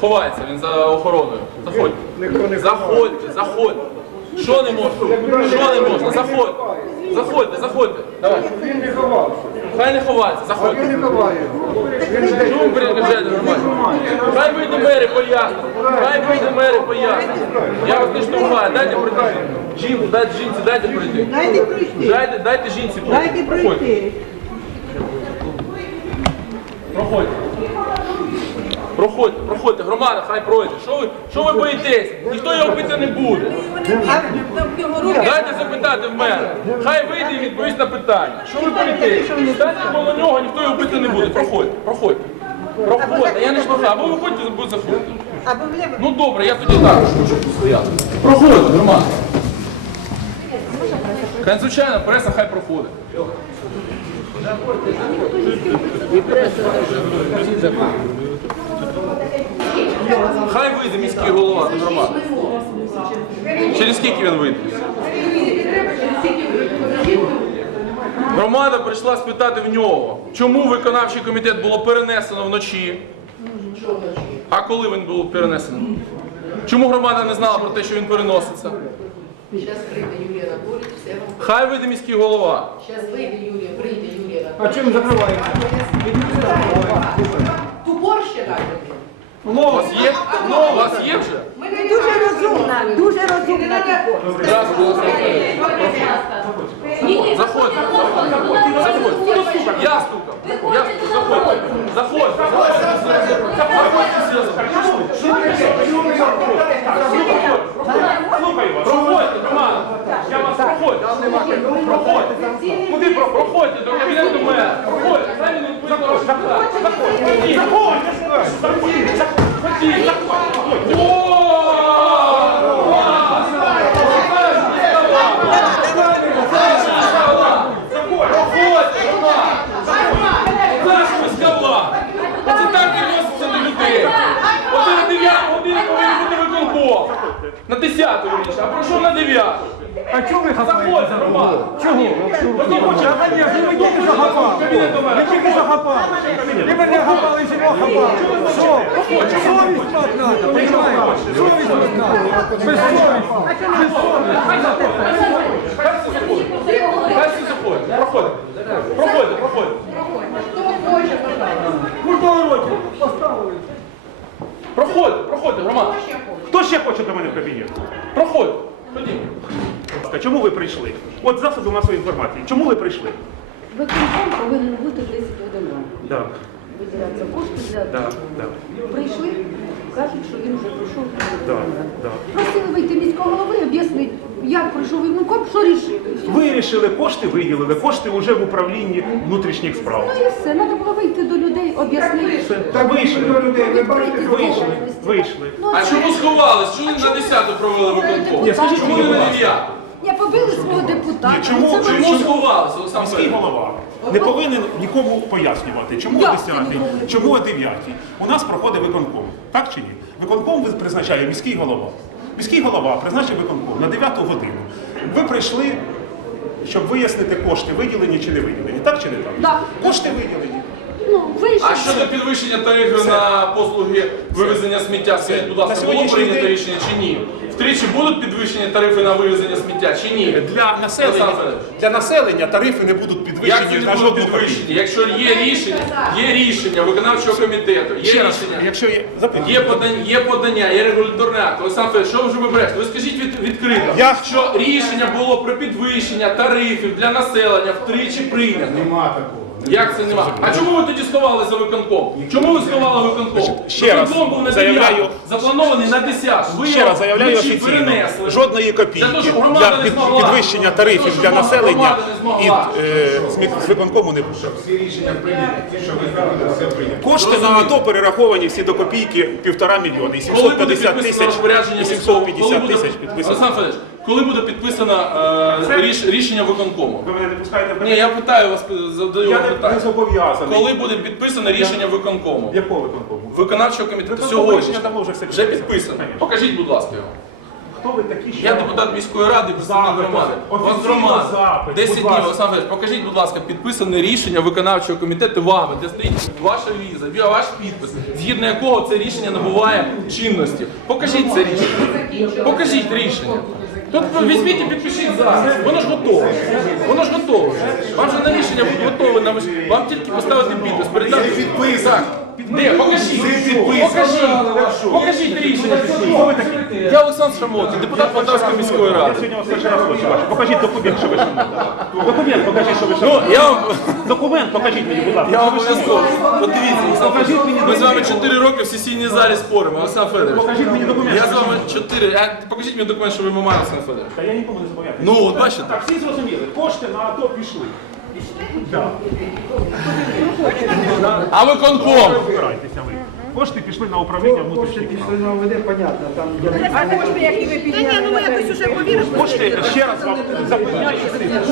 Ховається він за охороною. Заходь. Заходьте, заходьте. Що не можна? Що не можна? Заходьте. Заходьте, заходьте. Давай. Він не ховався. Хай не ховається, заходьте. Він не ховає. Чому ви переїжджаєте нормально? Хай вийде мери пояснить. Хай вийде мери пояснить. Я вас не штовхаю, дайте пройти. Жінку, дайте жінці, дайте пройти. Дайте пройти. Дайте, дайте жінці пройти. Дайте пройти. Проходьте. Проходьте, проходьте, громада, хай пройде. Що ви, що ви боїтесь? Ніхто його бити не буде. Дайте запитати в мене. Хай вийде і відповість на питання. Що ви боїтесь? Дайте коло нього, ніхто його бити не буде. Проходьте, проходьте. Проходьте, я не штовхаю. Або виходьте, або заходьте. Ну добре, я тоді так хочу постояти. Проходьте, громада. Хай, звичайно, преса хай проходить. Хай вийде міський голова до громади. Через скільки він вийде? Громада прийшла спитати в нього, чому виконавчий комітет було перенесено вночі. А коли він був перенесений? Чому громада не знала про те, що він переноситься? Хай вийде міський голова. Зараз вийде Юрій, прийде Юрій А Анатолійович. чим закриваємо? Тупор ще дайте. У вас є? У вас є вже? Дуже розумна, дуже розумна тіпо. Зараз було Заходьте, заходьте, заходьте. Я стукав. Я стукав. Заходьте, заходьте. Заходьте всі. Проходьте, Роман. Проходьте. Проходьте. Куди про- проходьте до кабінету мера? Проходьте. Самі не відповідно розшукати. Заходьте. Ходіть. Ходіть. Ходіть. О! Проходьте, Роман. Наша міська влада. Оце так відноситься до людей. Оце на 9 годину повинен бути виконком. На 10 вірніше, а пройшов на 9. А чого ви Заходьте, Роман. Чого? А ні, ви тільки захапали. Ви тільки захапали. Ви мене хапали, і себе хапали. Що? Совість мати треба, понимаєте? Совість мати треба. Хай всі заходять. Проходьте, проходьте. Куртовороті поставили. Проходьте, проходьте, Роман. Хто ще хоче до мене в кабінет? Проходьте. Ходіть. Ласка, Чому ви прийшли? От засоби масової інформації. Чому ви прийшли? Виконком повинен бути 10 годин. Так, Виділяться кошти для так, так, прийшли, кажуть, що він вже прийшов. так, так. Просили вийти міського голови, об'яснити, як прийшов виконком, що рішили. Вирішили кошти, виділили. Кошти вже в управлінні внутрішніх справ. Ну і все, треба було вийти до людей, об'яснити. Так вийшли. до людей, ви бачите, Вийшли, вийшли. Ну, А чому сховались? Чому не на 10 провели виконком? Чому не на 9? Ні, чому- Це Чому сховались, Олександр Міський Федорович? голова не повинен нікому пояснювати, чому о Як 10, це нікому не чому о 9. У нас проходить виконком. Так чи ні? Виконком призначає міський голова. Міський голова призначив виконком на 9 годину. Ви прийшли, щоб вияснити кошти, виділені чи не виділені. Так чи не так? Так. Кошти виділені. Ну, вийшов. А щодо підвищення тарифів на послуги вивезення сміття, скажіть, будь ласка, На було сьогоднішній прийнято день- рішення чи ні? Втричі будуть підвищені тарифи на вивезення сміття чи ні? Для Олександр населення, Федорович. для населення тарифи не будуть Як підвищені на будуть жодну підвищені? Якщо є рішення, є рішення виконавчого комітету, є Ще раз, рішення. якщо є запитання. Є подання, є подання, є регуляторний акт. Олександр Федорович, що ви вже виберете? Ви скажіть від, відкрито, Я- що рішення було про підвищення тарифів для населення втричі прийнято. Нема такого. Як це нема? А чому ви тоді сховали за виконком? Чому ви сховали виконком? Ще раз Виконком був на заявляю- запланований на 10. Ви Ще його раз заявляю вночі офіційно, перенесли. жодної Для копійки того, щоб громада для не під- змогла. підвищення Для того, тарифів щоб для населення громада не змогла. е, з виконкому не буде. Всі рішення прийняті, ті, що ви зробили, все прийнято. Кошти на АТО перераховані всі до копійки півтора мільйони, і Коли буде 750 підписано тисяч, розпорядження і військового? Коли 750 буде- тисяч підписано. Олександр Федорович, Коли буде підписано е, ріш- рішення виконкому? Ви мене не пускаєте в Ні, я питаю вас, задаю Я вам не, не питання. зобов'язаний. Коли буде підписано рішення виконкому? Якого виконкому? Виконавчого комітету Виконкому сьогодні. рішення давно вже все Вже підписано. підписано. Конечно. Покажіть, будь ласка, його. Хто ви такі, що... Я депутат міської ради, представник Запит, громади. Вас офіційно громада. запит, 10 будь днів, ласка. Олександр Федорович, покажіть, будь ласка, підписане рішення виконавчого комітету вами, де стоїть ваша віза, ві- ваш підпис, згідно якого це рішення набуває чинності. Покажіть це рішення. Покажіть рішення. Тут візьміть і підпишіть зараз. Воно ж готове. Воно ж готове. Вам же на рішення готове. Вам тільки поставити підпис. Передати. Так. Де? Покажіть. Покажіть. Покажіть рішення. Я Олександр Шамотний, депутат Полтавської міської Я ради. сьогодні вас перший раз хочу бачити. Покажіть документ, що ви шановні. Документ покажіть, що ви Ну, шановні. я вам, Документ покажіть мені, будь ласка. я вам обов'язково. Олександр Федорович, ми з вами 4 роки в сесійній залі споримо, Олександр Федорович. Покажіть мені документ. Я з вами 4. Я- Покажіть мені документ, що ви мама, Олександр Федорович. Та я нікому не зобов'язаний. Ну, от бачите. Так, всі зрозуміли. Кошти на АТО пішли. А виконком? Ви. Кошти пішли на управління внутрішніх справ. А кошти, які ви Та ні, ну ми якось уже повірили. Кошти, ще раз вам запевняю,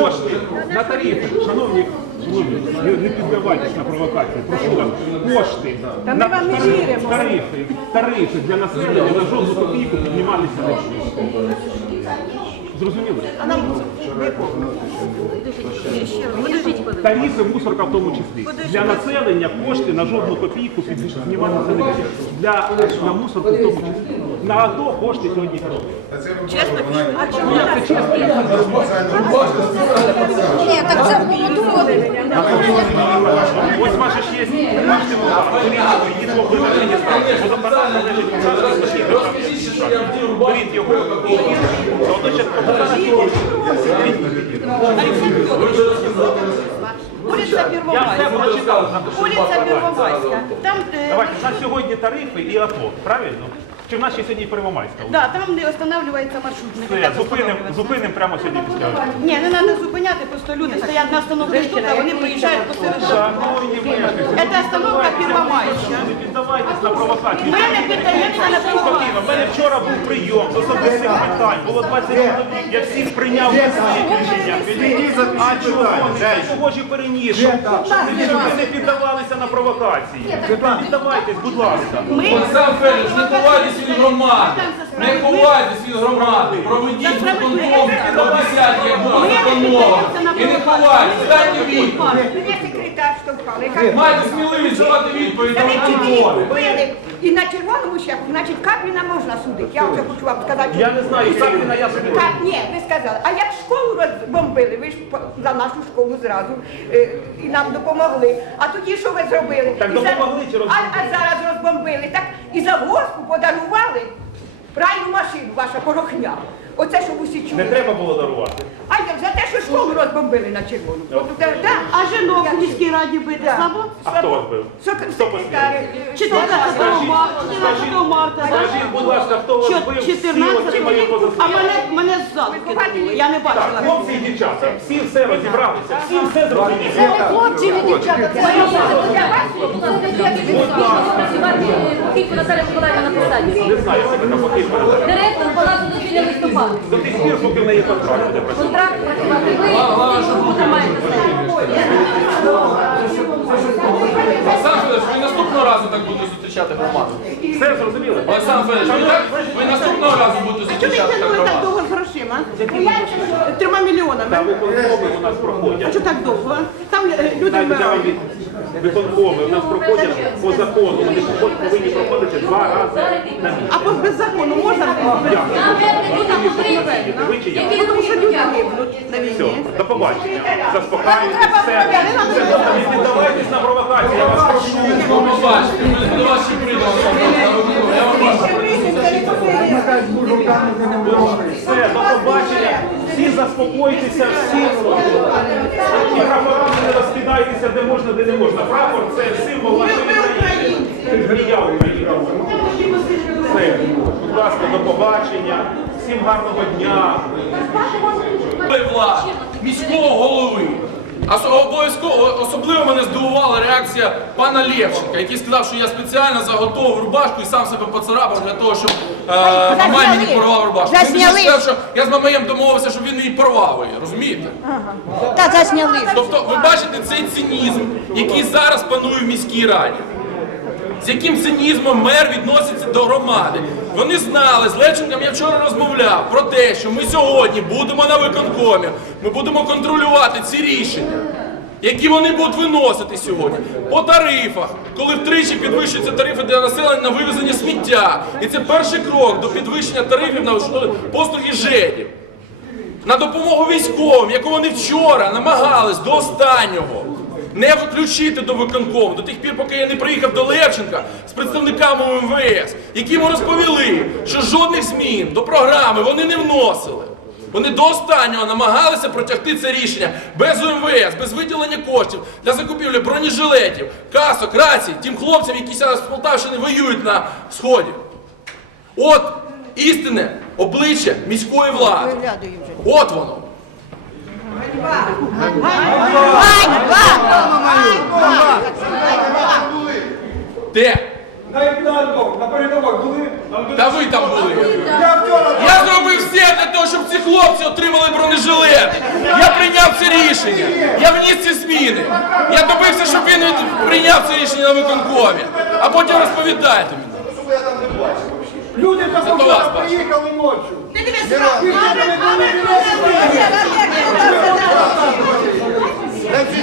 кошти на тарифи, шановні, не, не піддавайтесь на провокацію, прошу вас, кошти Та ми на вам не тарифи, віримо. тарифи, тарифи для населення на жодну копійку піднімалися не будуть. Зрозуміли? Тарифи мусорка в тому числі. Для населення кошти на жодну копійку підніматися не будуть. Для на мусорку в тому числі. На АТО кошти сьогодні ходять. Ні, так це було ж є Розкажіть, що я вдів рубашку. Його Улиця Первомайська. Улиця Первомайська. Там, е, Давайте, у нас сьогодні тарифи і АТО, правильно? Чи в нас ще сьогодні Первомайська? да, там не останавливається. Все, Так зупинимо зупинимо прямо сьогодні після. Ні, не треба зупиняти, просто люди стоять на остановці тут, а вони приїжджають посередині. Шановні мешканці, Це остановка Первомайська. не піддавайтесь на провокації. Ми не піддаємося на Спокійно, в мене вчора був прийом з особистих питань, було 20 чоловік, я всіх прийняв без виключення. А чого ж і переніс? Щоб ви не піддавалися на провокації. Не піддавайтесь, будь ласка. Олександр Федорович, не ховайтесь від громади. Не ховайтесь від громади. Проведіть виконком до 10, як була заплановано. І не ховайтесь, дайте відповідь. Мене секретар штовхали. Майте сміливість давати відповідь на виконкомі. І на червоному шляху, значить, Капліна можна судити. Я вже хочу вам сказати. Я не знаю, Капліна я собі Так, ні, ви сказали. А як школу розбомбили, ви ж за нашу школу зразу е, і нам допомогли. А тоді що ви зробили? Так І за- допомогли чи а, розбомбили? а зараз розбомбили. Так і за госпу подарували пральну машину, ваша порохня. Оце, щоб усі чули. Не треба було дарувати. Як за те, що школу розбомбили на червону. От, да, да. А жінок в міській раді бити Да. слабо? А хто вас бив? Сок- Хто секретар, е, 14 марта, 14 марта, Скажіть, будь ласка, хто вас бив? Всі 14 оці мої а мене, мене ззаду кинули, я не Так, бачила. хлопці і дівчата, всі все розібралися, всі все зрозуміли. Хлопці і дівчата, це Покійку Наталя Миколаївна на посаді. Не знаю, себе там поки передати. Директор палацу дозвілля листопада. До тих пір, поки в неї контракт буде працювати. Контракт працювати. Ви ви себе. Олександр Федорович, ви наступного разу так будете зустрічати громаду. Все зрозуміли? Олександр Федорович, ви, так, ви наступного разу будете Чому ви зустрічати так тягнули так громаду. довго з грошима? Трьома мільйонами. виконкоми у нас А проходять. що так довго? Там е, люди Знаєте, я вам вмирають. від- виконкоми у нас проходять по закону. Вони повинні проходити два рази на місяць. А по беззакону можна? Ви чи я? Ну, Тому що люди гибнуть на Все, війні. до побачення. Заспокаюйтесь, все. Все добре, не піддавайтесь на провокації, я вас прошу. Ну, побачите, ми до вас ще прийдемо. Я вам бачу. Все, до побачення. Всі заспокойтеся, всі. І прапорами не розкидайтеся, де можна, де не можна. Прапор це символ нашої країни. І я Україна. Все, будь ласка, до побачення. Всім гарного дня. влади, міського голови. Особливо мене здивувала реакція пана Лєвченка, який сказав, що я спеціально заготовив рубашку і сам себе поцарапав для того, щоб е, Мамай мені порвав рубашку. Він мені Засняли. сказав, що я з Мамаєм домовився, щоб він мені порвав її, розумієте? Та засняли. Тобто, ви бачите цей цинізм, який зараз панує в міській раді. З яким цинізмом мер відноситься до громади. Вони знали, з Левченком я вчора розмовляв про те, що ми сьогодні будемо на виконкомі, ми будемо контролювати ці рішення, які вони будуть виносити сьогодні. По тарифах, коли втричі підвищуються тарифи для населення на вивезення сміття. І це перший крок до підвищення тарифів на послуги ЖЕДів на допомогу військовим, яку вони вчора намагались до останнього не включити до виконкому, до тих пір, поки я не приїхав до Левченка з представниками МВС, які йому розповіли, що жодних змін до програми вони не вносили. Вони до останнього намагалися протягти це рішення без УМВС, без виділення коштів для закупівлі бронежилетів, касок, рацій, тим хлопцям, які зараз з Полтавщини воюють на сході. От істинне обличчя міської влади. От воно. Де? На Іпнарков, на передовах були? Та ви там були. Я зробив все для того, щоб ці хлопці отримали бронежилети. Я прийняв це рішення. Я вніс ці зміни. Я добився, щоб він прийняв це рішення на виконкомі. А потім розповідайте мені. люди там приїхали ночі. Де там вчора просто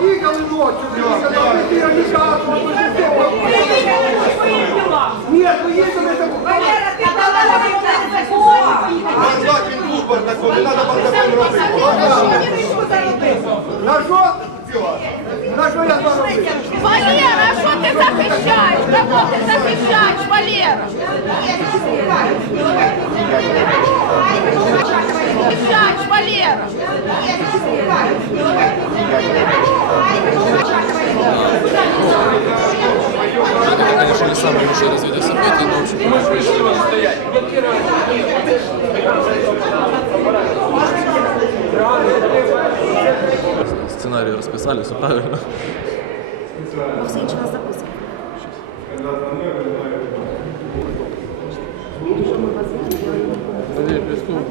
приїхали ночі, приїхали, ти організатор, Ні, поїхали там. На що? На що я заробив? Валера, а що ти захищаєш? Кого ти захищаєш, Валера? Захищаєш, Валера. конечно, не самое лучшее развитие событий, но в общем, Ми прийшли вони стоять. сценарий расписали, все правильно. Все інше нас записує.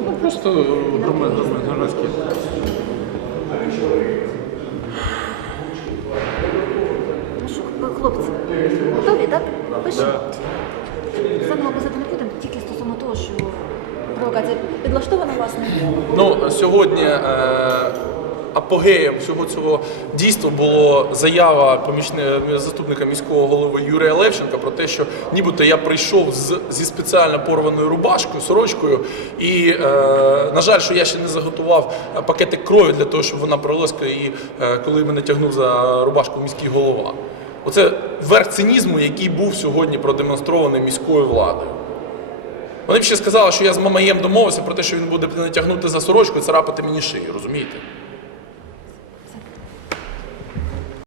Ну, просто громадський. Ну що, хлопці, готові, так? Пишемо. Самого писати не будемо, тільки стосовно того, що провокація підлаштована власне. Ну, сьогодні е, апогеєм всього цього дійства було заява помічни- заступника міського голови Юрія Левченка про те, що нібито я прийшов з, зі спеціально порваною рубашкою, сорочкою, і е, на жаль, що я ще не заготував е, пакетик крові для того, щоб вона пролилась, і е, коли мене тягнув за рубашку міський голова. Оце верх цинізму, який був сьогодні продемонстрований міською владою. Вони б ще сказали, що я з Мамаєм домовився про те, що він буде мене тягнути за сорочку і царапати мені шию, розумієте?